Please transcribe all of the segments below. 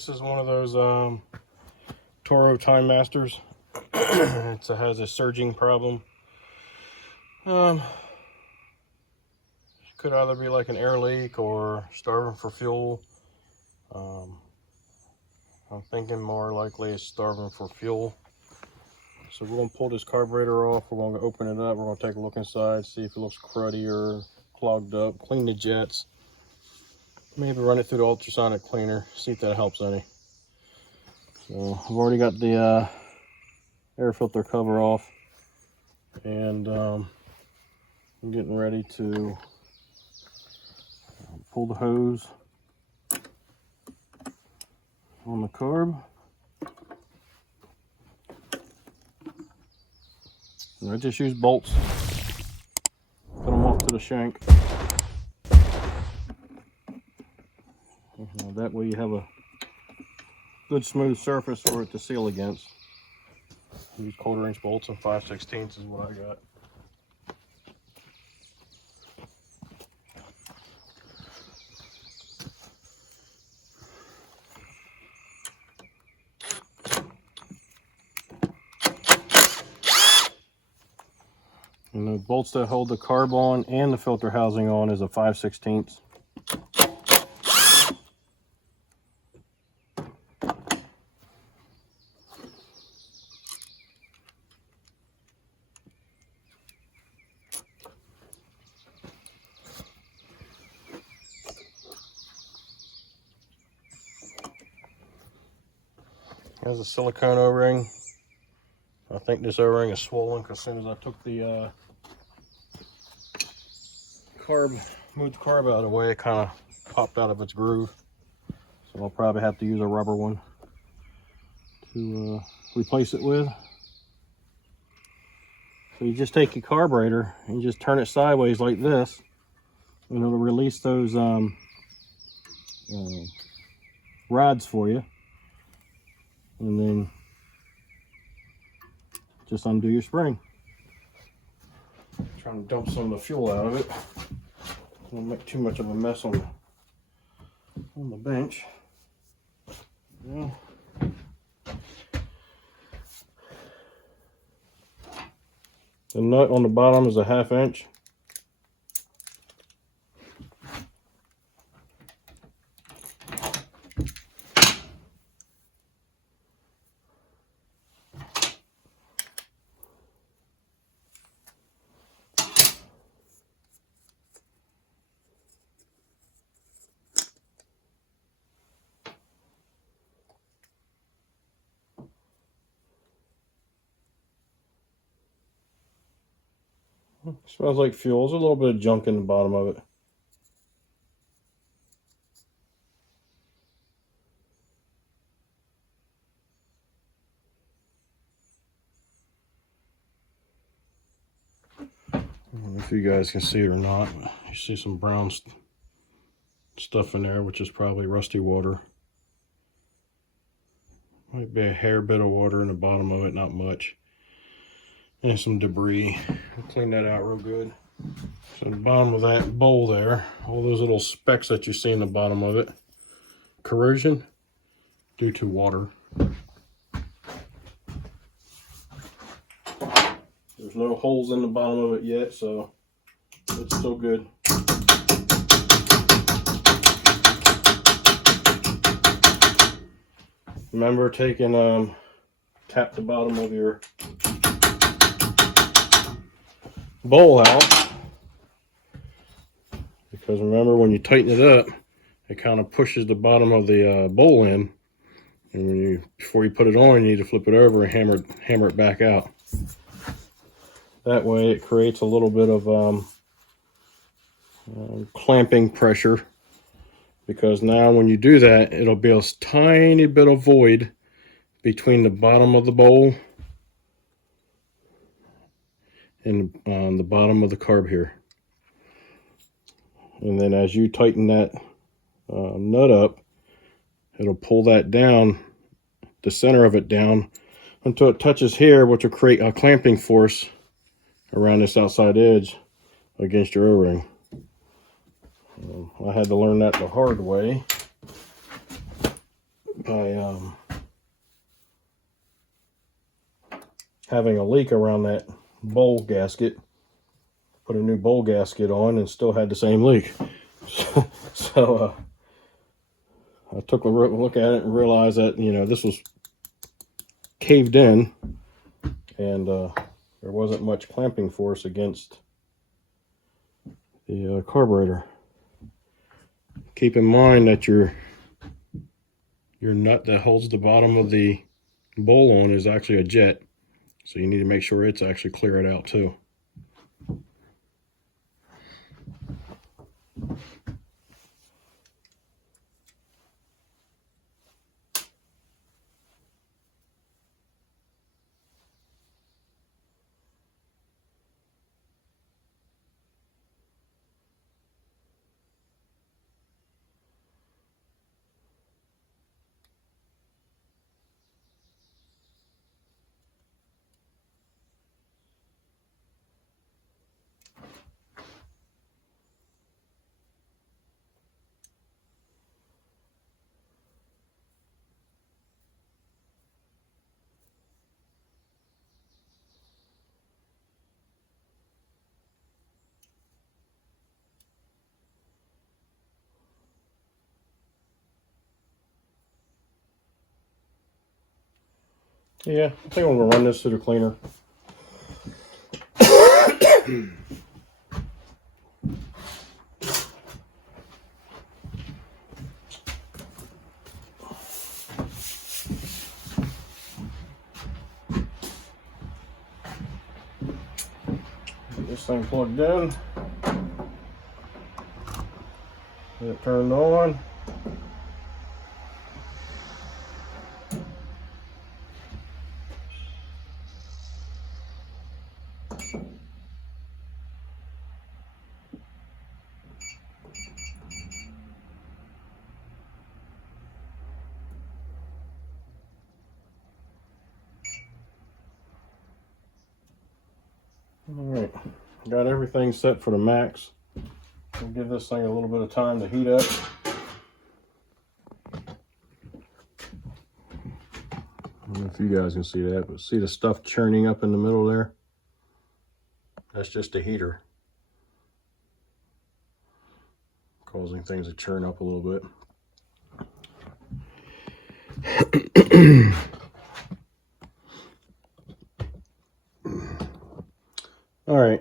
This is one of those Toro timemasters. It has a surging problem. Could either be like an air leak or starving for fuel. I'm thinking more likely it's starving for fuel. So we're going to pull this carburetor off. We're going to open it up. We're going to take a look inside, see if it looks cruddy or clogged up, clean the jets. Maybe run it through the ultrasonic cleaner, see if that helps any. So I've already got the air filter cover off, and I'm getting ready to pull the hose on the carb. And I just use bolts, put them off to the shank. That way you have a good smooth surface for it to seal against. Use 1/4 inch bolts and 5/16 is what I got. And the bolts that hold the carb on and the filter housing on is a 5/16. Has a silicone O-ring. I think this O-ring is swollen because as soon as I took the moved the carb out of the way, it kind of popped out of its groove. So I'll probably have to use a rubber one to replace it with. So you just take your carburetor and you just turn it sideways like this, and it'll release those rods for you. And then just undo your spring. Trying to dump some of the fuel out of it. Don't make too much of a mess on the bench. Yeah. The nut on the bottom is a 1/2 inch. Smells like fuel. There's a little bit of junk in the bottom of it. I don't know if you guys can see it or not. You see some brown stuff in there, which is probably rusty water. Might be a hair bit of water in the bottom of it, not much. And some debris. I'll clean that out real good. So the bottom of that bowl there, all those little specks that you see in the bottom of it, corrosion due to water. There's no holes in the bottom of it yet, so it's still good. Remember taking tap the bottom of your bowl out, because remember when you tighten it up, it kind of pushes the bottom of the bowl in, and when before you put it on, you need to flip it over and hammer it back out. That way it creates a little bit of clamping pressure, because now when you do that, it'll be a tiny bit of void between the bottom of the bowl and the bottom of the carb here. And then as you tighten that nut up, it'll pull that down, the center of it down, until it touches here, which will create a clamping force around this outside edge against your O-ring. I had to learn that the hard way. by having a leak around that bowl gasket. Put a new bowl gasket on and still had the same leak. So I took a look at it and realized that, you know, this was caved in, and there wasn't much clamping force against the carburetor. Keep in mind that your nut that holds the bottom of the bowl on is actually a jet, so you need to make sure it's actually cleared out too. Yeah, I think I'm gonna run this through the cleaner. Get this thing plugged in. Get it turned on. Alright, got everything set for the max. We'll give this thing a little bit of time to heat up. I don't know if you guys can see that, but see the stuff churning up in the middle there? That's just a heater, causing things to churn up a little bit. All right,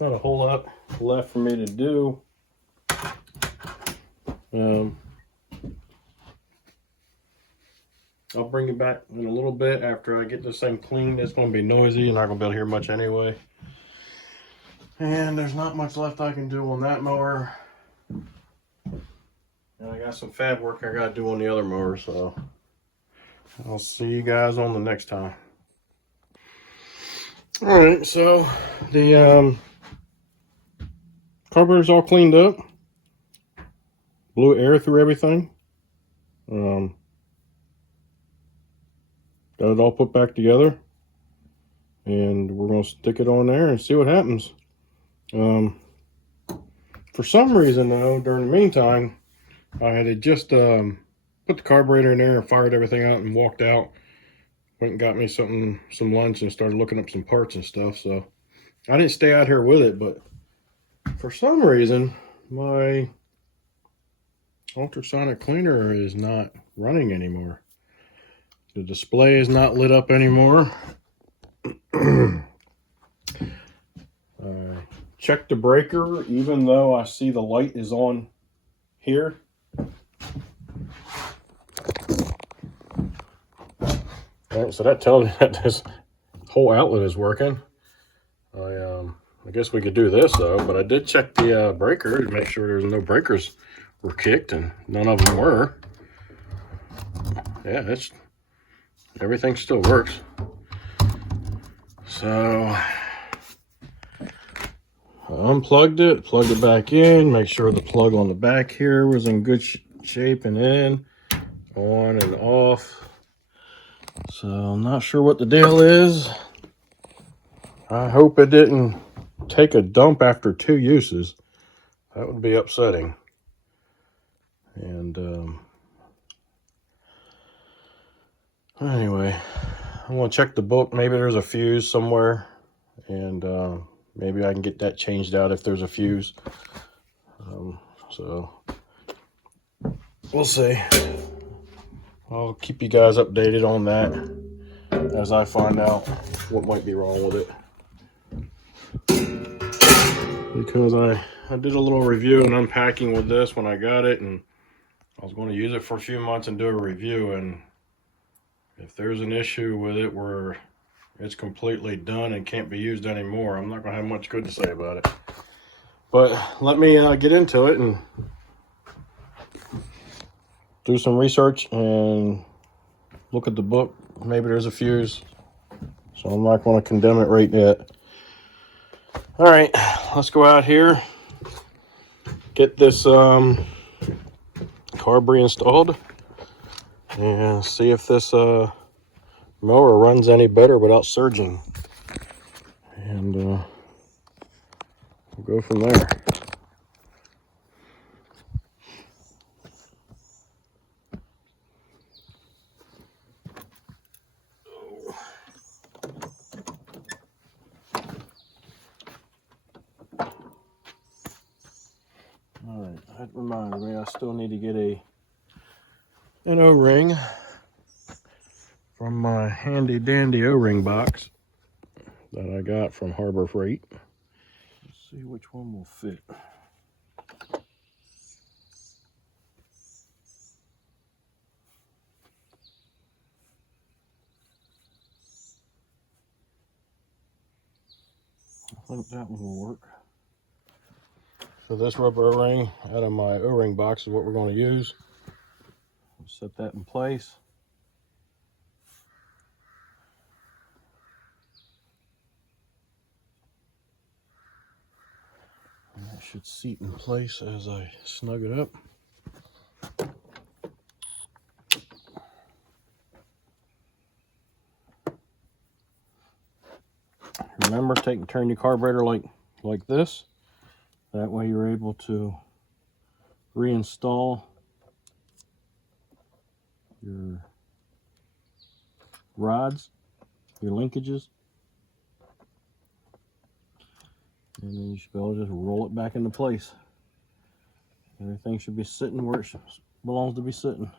not a whole lot left for me to do. I'll bring you back in a little bit after I get this thing cleaned. It's going to be noisy. You're not going to be able to hear much anyway. And there's not much left I can do on that mower. And I got some fab work I got to do on the other mower, so I'll see you guys on the next time. All right, so the carburetor's all cleaned up. Blew air through everything. Got it all put back together, and we're going to stick it on there and see what happens. For some reason, though, during the meantime, I had just put the carburetor in there and fired everything out and walked out. Went and got me some lunch and started looking up some parts and stuff. So I didn't stay out here with it, but for some reason, my ultrasonic cleaner is not running anymore. The display is not lit up anymore. Check the breaker, even though I see the light is on here. Alright, so that tells me that this whole outlet is working. I guess we could do this though, but I did check the breaker to make sure there's no breakers were kicked, and none of them were. Yeah, everything still works. So I unplugged it, plugged it back in, make sure the plug on the back here was in good shape and in, on and off. So I'm not sure what the deal is. I hope it didn't take a dump after 2 uses. That would be upsetting. And Anyway, I'm gonna check the book. Maybe there's a fuse somewhere, and maybe I can get that changed out if there's a fuse. So we'll see. I'll keep you guys updated on that as I find out what might be wrong with it. Because I did a little review and unpacking with this when I got it, and I was going to use it for a few months and do a review, and if there's an issue with it where it's completely done and can't be used anymore, I'm not going to have much good to say about it. But let me get into it and do some research and look at the book. Maybe there's a fuse, so I'm not going to condemn it right yet. All right, let's go out here, get this carb reinstalled, and see if this mower runs any better without surging, and we'll go from there. All right, that reminds me, I still need to get an O-ring from my handy dandy O-ring box that I got from Harbor Freight. Let's see which one will fit. I think that one will work. So this rubber O-ring out of my O-ring box is what we're going to use. Set that in place. And that should seat in place as I snug it up. Remember, turn your carburetor like this. That way you're able to reinstall your rods, your linkages, and then you should be able to just roll it back into place. Everything should be sitting where it belongs to be sitting.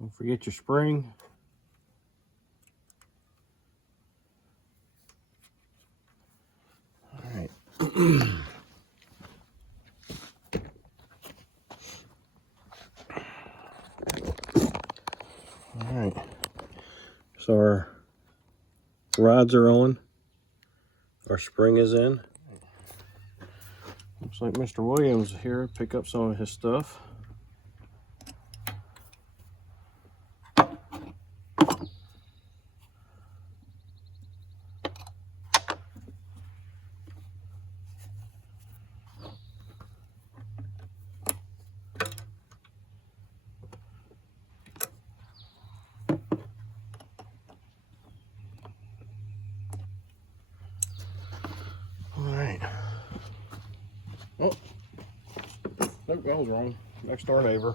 Don't forget your spring. All right. All right. So our rods are on. Our spring is in. Looks like Mr. Williams is here to pick up some of his stuff. Oh, nope, that was wrong. Next door neighbor.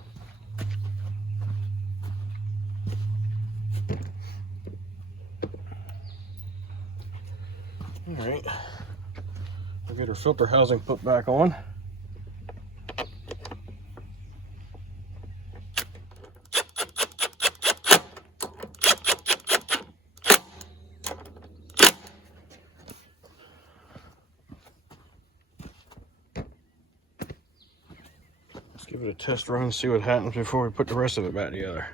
All right, we'll get our filter housing put back on. Give it a test run, see what happens before we put the rest of it back together.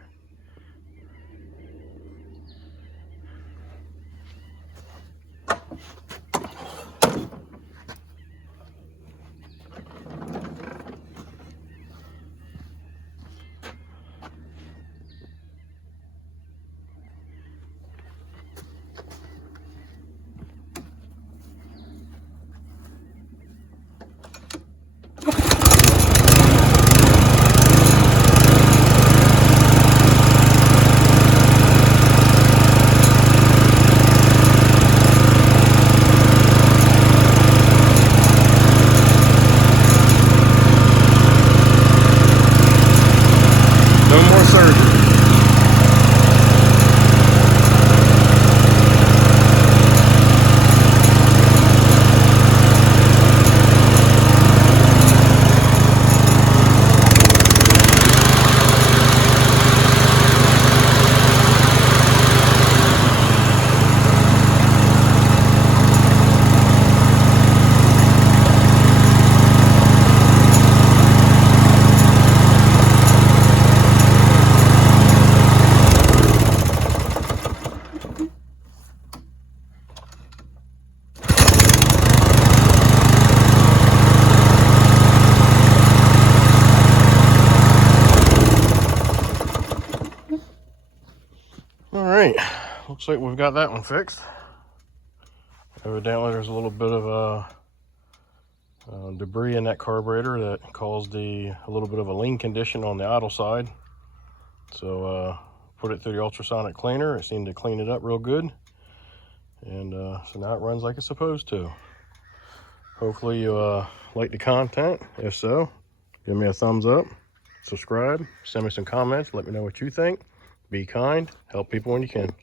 No more surgery. All right, looks like we've got that one fixed. Evidently there's a little bit of debris in that carburetor that caused a little bit of a lean condition on the idle side. So put it through the ultrasonic cleaner. It seemed to clean it up real good. And so now it runs like it's supposed to. Hopefully you like the content. If so, give me a thumbs up, subscribe, send me some comments, let me know what you think. Be kind, help people when you can.